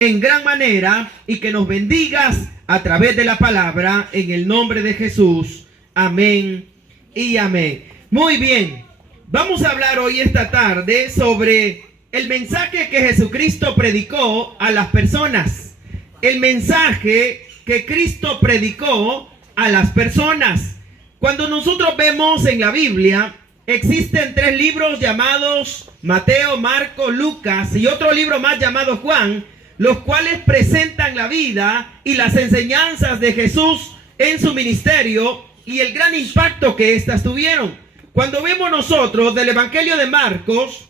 en gran manera y que nos bendigas a través de la palabra en el nombre de Jesús. Amén y amén. Muy bien, vamos a hablar hoy esta tarde sobre el mensaje que Jesucristo predicó a las personas. El mensaje que Cristo predicó a las personas. Cuando nosotros vemos en la Biblia, existen 3 libros llamados Mateo, Marcos, Lucas y otro libro más llamado Juan, los cuales presentan la vida y las enseñanzas de Jesús en su ministerio y el gran impacto que éstas tuvieron. Cuando vemos nosotros del Evangelio de Marcos,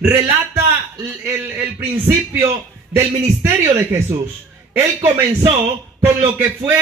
relata el principio del ministerio de Jesús. Él comenzó con lo que fue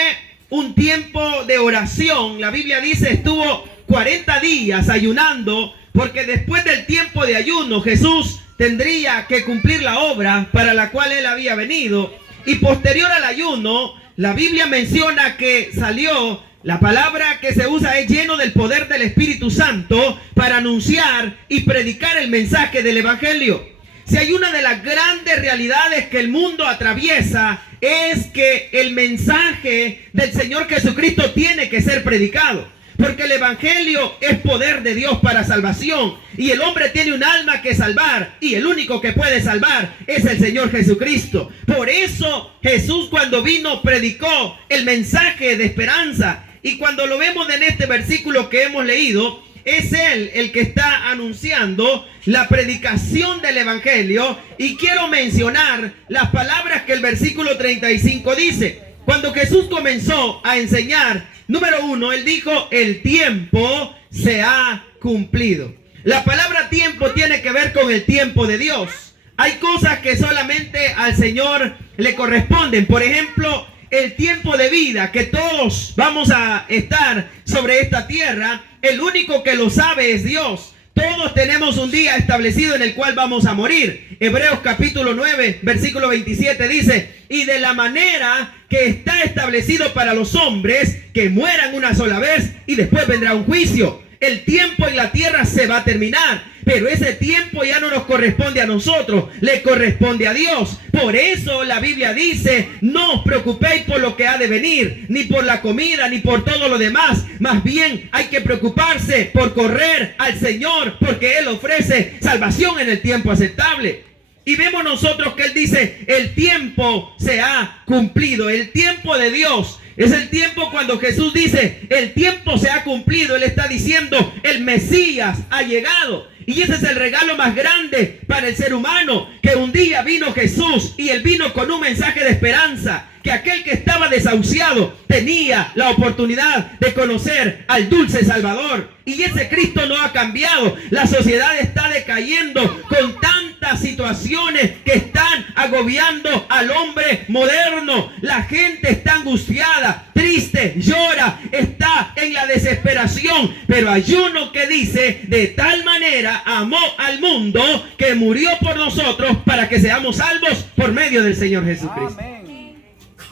un tiempo de oración. La Biblia dice estuvo 40 días ayunando, porque después del tiempo de ayuno Jesús tendría que cumplir la obra para la cual él había venido. Y posterior al ayuno, la Biblia menciona que salió, la palabra que se usa es lleno del poder del Espíritu Santo para anunciar y predicar el mensaje del Evangelio. Si hay una de las grandes realidades que el mundo atraviesa, es que el mensaje del Señor Jesucristo tiene que ser predicado. Porque el Evangelio es poder de Dios para salvación. Y el hombre tiene un alma que salvar. Y el único que puede salvar es el Señor Jesucristo. Por eso Jesús, cuando vino, predicó el mensaje de esperanza. Y cuando lo vemos en este versículo que hemos leído, es Él el que está anunciando la predicación del Evangelio. Y quiero mencionar las palabras que el versículo 35 dice. Cuando Jesús comenzó a enseñar, número 1, Él dijo: el tiempo se ha cumplido. La palabra tiempo tiene que ver con el tiempo de Dios. Hay cosas que solamente al Señor le corresponden. Por ejemplo, el tiempo de vida, que todos vamos a estar sobre esta tierra. El único que lo sabe es Dios. Todos tenemos un día establecido en el cual vamos a morir. Hebreos capítulo 9, versículo 27 dice: y de la manera que está establecido para los hombres, que mueran una sola vez y después vendrá un juicio. El tiempo en la tierra se va a terminar, pero ese tiempo ya no nos corresponde a nosotros, le corresponde a Dios. Por eso la Biblia dice: no os preocupéis por lo que ha de venir, ni por la comida, ni por todo lo demás. Más bien hay que preocuparse por correr al Señor, porque Él ofrece salvación en el tiempo aceptable. Y vemos nosotros que Él dice: el tiempo se ha cumplido. El tiempo de Dios es el tiempo. Cuando Jesús dice el tiempo se ha cumplido, Él está diciendo el Mesías ha llegado. Y ese es el regalo más grande para el ser humano, que un día vino Jesús y Él vino con un mensaje de esperanza, que aquel que estaba desahuciado tenía la oportunidad de conocer al dulce Salvador. Y ese Cristo no ha cambiado. La sociedad está decayendo con tantas situaciones que están agobiando al hombre moderno. La gente está angustiada, triste, llora, está en la desesperación. Pero hay uno que dice: de tal manera amó al mundo que murió por nosotros para que seamos salvos por medio del Señor Jesucristo. Amén.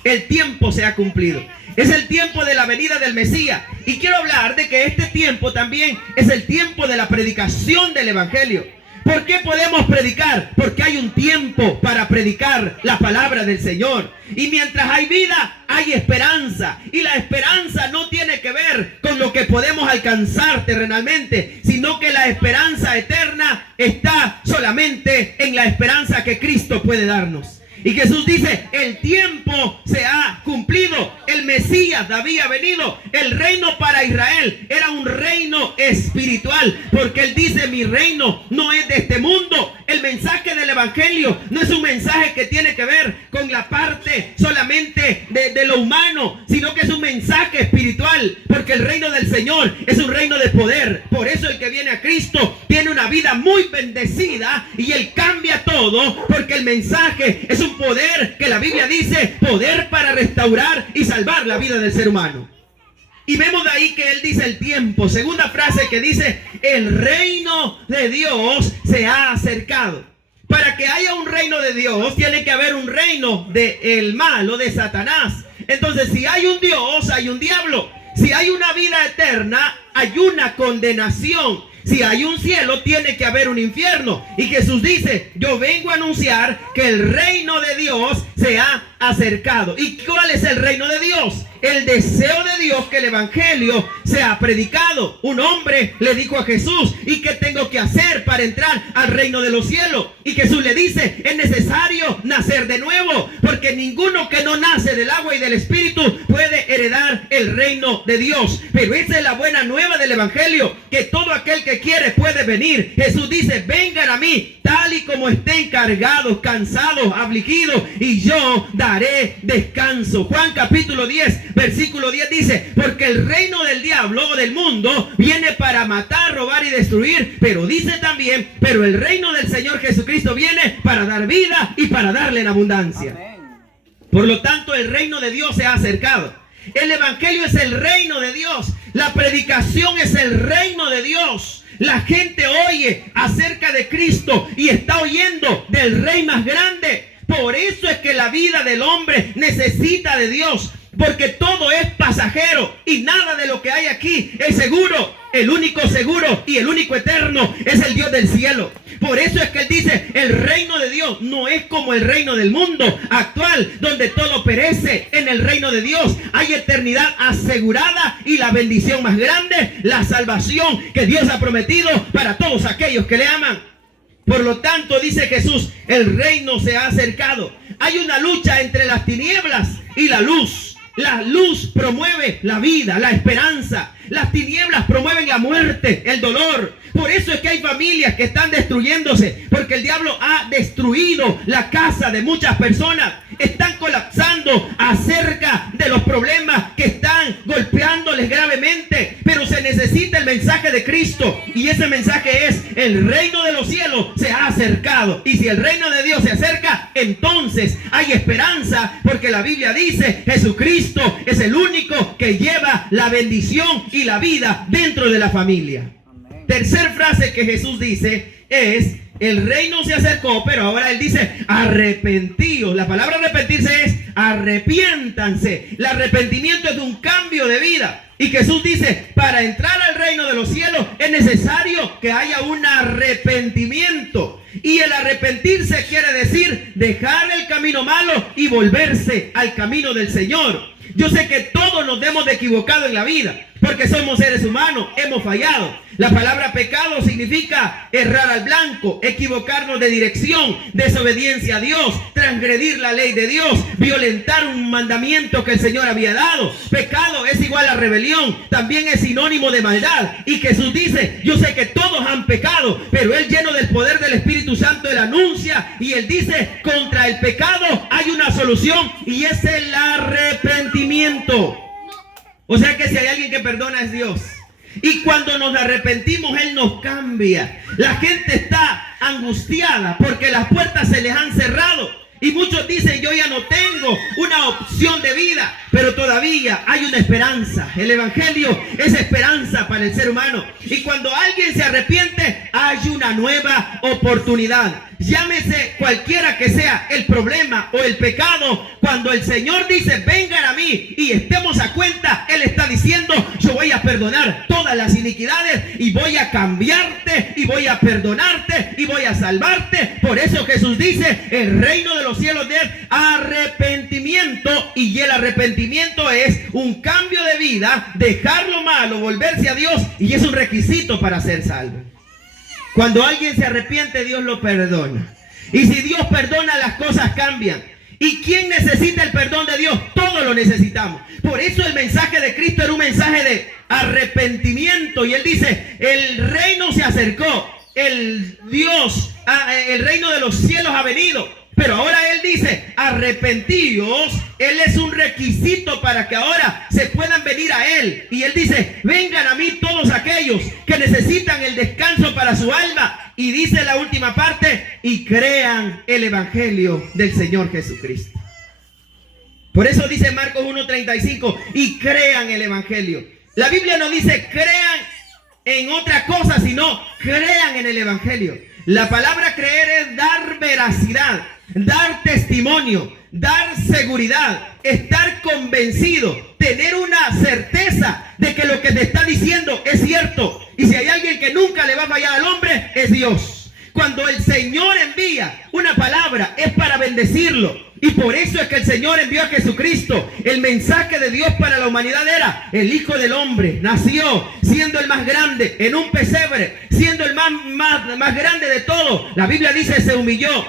El tiempo se ha cumplido. Es el tiempo de la venida del Mesías. Y quiero hablar de que este tiempo también es el tiempo de la predicación del Evangelio. ¿Por qué podemos predicar? Porque hay un tiempo para predicar la palabra del Señor. Y mientras hay vida, hay esperanza. Y la esperanza no tiene que ver con lo que podemos alcanzar terrenalmente, sino que la esperanza eterna está solamente en la esperanza que Cristo puede darnos. Y Jesús dice: el tiempo se ha cumplido. El Mesías había venido. El reino para Israel era un reino espiritual, porque Él dice: mi reino no es de este mundo. El mensaje del Evangelio no es un mensaje que tiene que ver con la parte solamente de lo humano, sino que es un mensaje espiritual, porque el reino del Señor es un reino de poder. Por eso el que viene a Cristo tiene una vida muy bendecida y Él cambia todo, porque el mensaje es un poder que la Biblia dice: poder para restaurar y salvar la vida del ser humano. Y vemos de ahí que Él dice el tiempo. Segunda frase que dice: el reino de Dios se ha acercado. Para que haya un reino de Dios, tiene que haber un reino del mal o de Satanás. Entonces, si hay un Dios, hay un diablo. Si hay una vida eterna, hay una condenación. Si hay un cielo, tiene que haber un infierno. Y Jesús dice, yo vengo a anunciar que el reino de Dios se ha acercado. ¿Y cuál es el reino de Dios? El deseo de Dios que el evangelio sea predicado. Un hombre le dijo a Jesús, ¿y qué tengo que hacer para entrar al reino de los cielos? Y Jesús le dice, es necesario nacer de nuevo, porque ninguno que no nace del agua y del espíritu puede heredar el reino de Dios. Pero esa es la buena nueva del evangelio, que todo aquel que quiere puede venir. Jesús dice, vengan a mí, tal y como estén cargados, cansados, afligidos, y yo daré descanso. Juan capítulo 10, versículo 10 dice, porque el reino del diablo o del mundo viene para matar, robar y destruir, pero dice también, pero el reino del Señor Jesucristo viene para dar vida y para darle en abundancia. Amén. Por lo tanto, el reino de Dios se ha acercado. El evangelio es el reino de Dios. La predicación es el reino de Dios. La gente oye acerca de Cristo y está oyendo del Rey más grande. Por eso es que la vida del hombre necesita de Dios, porque todo es pasajero y nada de lo que hay aquí es seguro. El único seguro y el único eterno es el Dios del cielo. Por eso es que él dice, el reino de Dios no es como el reino del mundo actual, donde todo perece. En el reino de Dios hay eternidad asegurada y la bendición más grande, la salvación que Dios ha prometido para todos aquellos que le aman. Por lo tanto, dice Jesús, el reino se ha acercado. Hay una lucha entre las tinieblas y la luz. La luz promueve la vida, la esperanza. Las tinieblas promueven la muerte, el dolor. Por eso es que hay familias que están destruyéndose, porque el diablo ha destruido la casa de muchas personas. Están colapsando acerca de los problemas que están golpeándoles gravemente. Pero se necesita el mensaje de Cristo, y ese mensaje es, el reino de los cielos se ha acercado. Y si el reino de Dios se acerca, entonces hay esperanza, porque la Biblia dice, Jesucristo es el único que lleva la bendición y la vida dentro de la familia. Amén. Tercer frase que Jesús dice es, el reino se acercó, pero ahora él dice, arrepentíos. La palabra arrepentirse es, arrepiéntanse. El arrepentimiento es de un cambio de vida. Y Jesús dice, para entrar al reino de los cielos es necesario que haya un arrepentimiento. Y el arrepentirse quiere decir dejar el camino malo y volverse al camino del Señor. Yo sé que todos nos hemos equivocado en la vida, porque somos seres humanos, hemos fallado. La palabra pecado significa errar al blanco, equivocarnos de dirección, desobediencia a Dios, transgredir la ley de Dios, violentar un mandamiento que el Señor había dado. Pecado es igual a rebelión, también es sinónimo de maldad. Y Jesús dice, yo sé que todos han pecado, pero Él, lleno del poder del Espíritu Santo, Él anuncia y Él dice, contra el pecado hay una solución, y es el arrepentimiento. O sea que si hay alguien que perdona es Dios. Y cuando nos arrepentimos, Él nos cambia. La gente está angustiada porque las puertas se les han cerrado. Y muchos dicen, yo ya no tengo una opción de vida, pero todavía hay una esperanza. El evangelio es esperanza para el ser humano. Y cuando alguien se arrepiente, hay una nueva oportunidad. Llámese cualquiera que sea el problema o el pecado, cuando el Señor dice, vengan a mí y estemos a cuenta, Él está diciendo, yo voy a perdonar todas las iniquidades y voy a cambiarte y voy a perdonarte y voy a salvarte. Por eso Jesús dice, el reino de los cielos es arrepentimiento, y el arrepentimiento es un cambio de vida, dejar lo malo, volverse a Dios, y es un requisito para ser salvo. Cuando alguien se arrepiente, Dios lo perdona. Y si Dios perdona, las cosas cambian. ¿Y quién necesita el perdón de Dios? Todos lo necesitamos. Por eso el mensaje de Cristo era un mensaje de arrepentimiento. Y Él dice, el reino se acercó. El reino de los cielos ha venido. Pero ahora Él dice, arrepentíos. Él es un requisito para que ahora se puedan venir a Él. Y Él dice, vengan a mí todos aquellos que necesitan el descanso para su alma. Y dice la última parte, y crean el evangelio del Señor Jesucristo. Por eso dice Marcos 1:35, y crean el evangelio. La Biblia no dice crean en otra cosa, sino crean en el evangelio. La palabra creer es dar veracidad. dar testimonio, dar seguridad, estar convencido, tener una certeza de que lo que te está diciendo es cierto. Y si hay alguien que nunca le va a fallar al hombre, es Dios. Cuando el Señor envía una palabra, es para bendecirlo. Y por eso es que el Señor envió a Jesucristo. El mensaje de Dios para la humanidad era: el Hijo del Hombre nació siendo el más grande en un pesebre, siendo el más grande de todos. La Biblia dice: se humilló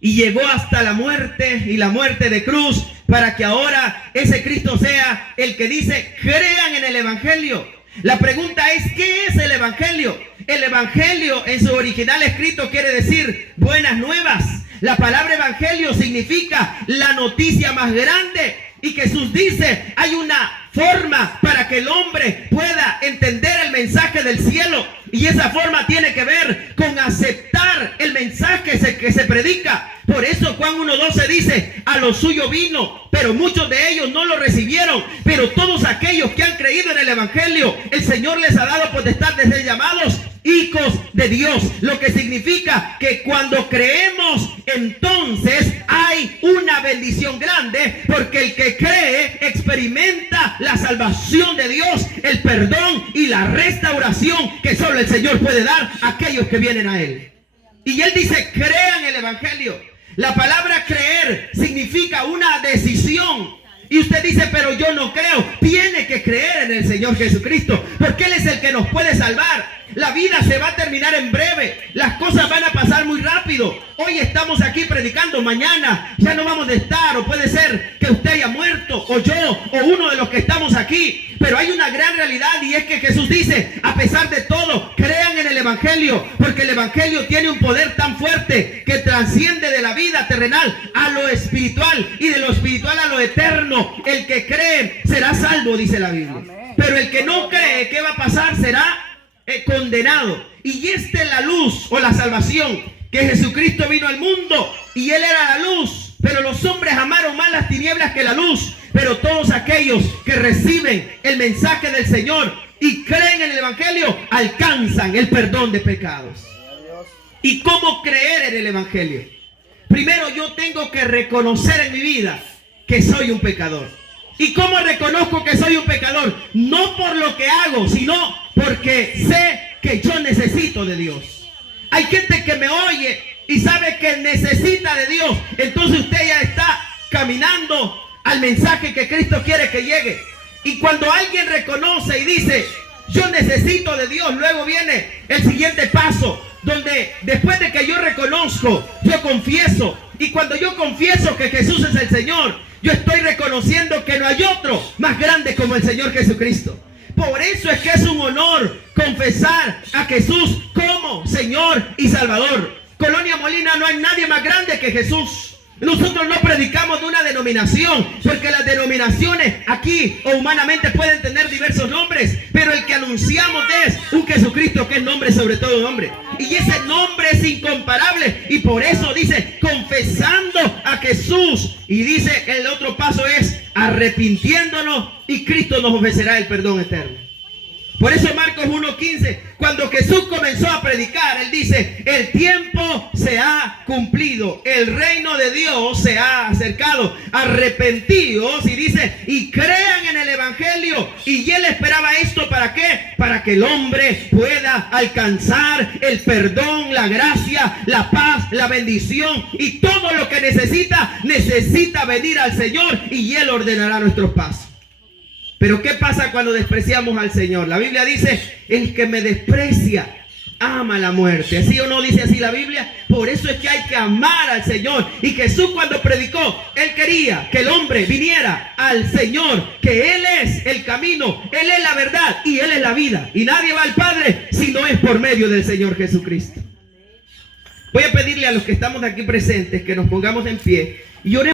y llegó hasta la muerte, y la muerte de cruz, para que ahora ese Cristo sea el que dice: crean en el Evangelio. La pregunta es: ¿qué es el Evangelio? El Evangelio en su original escrito quiere decir buenas nuevas. La palabra evangelio significa la noticia más grande. Y Jesús dice: hay una forma para que el hombre pueda entender el mensaje del cielo. Y esa forma tiene que ver con aceptar el mensaje que se predica. Por eso Juan 1:12 dice: a lo suyo vino, pero muchos de ellos no lo recibieron. Pero todos aquellos que han creído en el evangelio, el Señor les ha dado potestad de ser llamados hijos de Dios. Lo que significa que cuando creemos, entonces hay una bendición grande, porque el que cree experimenta la salvación de Dios, el perdón y la restauración que solo el Señor puede dar a aquellos que vienen a Él. Y Él dice: crean el evangelio. La palabra creer significa una decisión. Y usted dice: pero yo no creo. Tiene que creer en el Señor Jesucristo, porque Él es el que nos puede salvar. La vida se va a terminar en breve. Las cosas van a pasar muy rápido. Hoy estamos aquí predicando, mañana ya no vamos a estar. O puede ser que usted haya muerto, o yo, o uno de los que estamos aquí. Pero hay una gran realidad, y es que Jesús dice: a pesar de todo, crean en el evangelio, porque el evangelio tiene un poder tan fuerte que trasciende de la vida terrenal a lo espiritual, y de lo espiritual a lo eterno. El que cree será salvo, dice la Biblia. Pero el que no cree, ¿qué va a pasar? Será condenado. Y esta es la luz o la salvación, que Jesucristo vino al mundo y Él era la luz, pero los hombres amaron más las tinieblas que la luz. Pero todos aquellos que reciben el mensaje del Señor y creen en el evangelio, alcanzan el perdón de pecados. ¿Y cómo creer en el evangelio? Primero, yo tengo que reconocer en mi vida que soy un pecador. ¿Y cómo reconozco que soy un pecador? No por lo que hago, sino porque sé que yo necesito de Dios. Hay gente que me oye y sabe que necesita de Dios. Entonces usted ya está caminando al mensaje que Cristo quiere que llegue. Y cuando alguien reconoce y dice: yo necesito de Dios, luego viene el siguiente paso, donde después de que yo reconozco, yo confieso. Y cuando yo confieso que Jesús es el Señor, yo estoy reconociendo que no hay otro más grande como el Señor Jesucristo. Por eso es que es un honor confesar a Jesús como Señor y Salvador. Colonia Molina, no hay nadie más grande que Jesús. Nosotros no predicamos de una denominación, porque las denominaciones aquí o humanamente pueden tener diversos nombres, pero el que anunciamos es un Jesucristo que es nombre sobre todo nombre. Y ese nombre es incomparable, y por eso dice: confesando a Jesús. Y dice, el otro paso es arrepintiéndonos, y Cristo nos ofrecerá el perdón eterno. Por eso Marcos 1:15, cuando Jesús comenzó a predicar, Él dice: el tiempo se ha cumplido, el reino de Dios se ha acercado, arrepentidos, y dice: y crean en el evangelio. Y Él esperaba esto, ¿para qué? Para que el hombre pueda alcanzar el perdón, la gracia, la paz, la bendición, y todo lo que necesita venir al Señor, y Él ordenará nuestros pasos. Pero ¿qué pasa cuando despreciamos al Señor? La Biblia dice: el que me desprecia ama la muerte. ¿Así o no dice así la Biblia? Por eso es que hay que amar al Señor. Y Jesús, cuando predicó, Él quería que el hombre viniera al Señor, que Él es el camino, Él es la verdad y Él es la vida. Y nadie va al Padre si no es por medio del Señor Jesucristo. Voy a pedirle a los que estamos aquí presentes que nos pongamos en pie y oremos.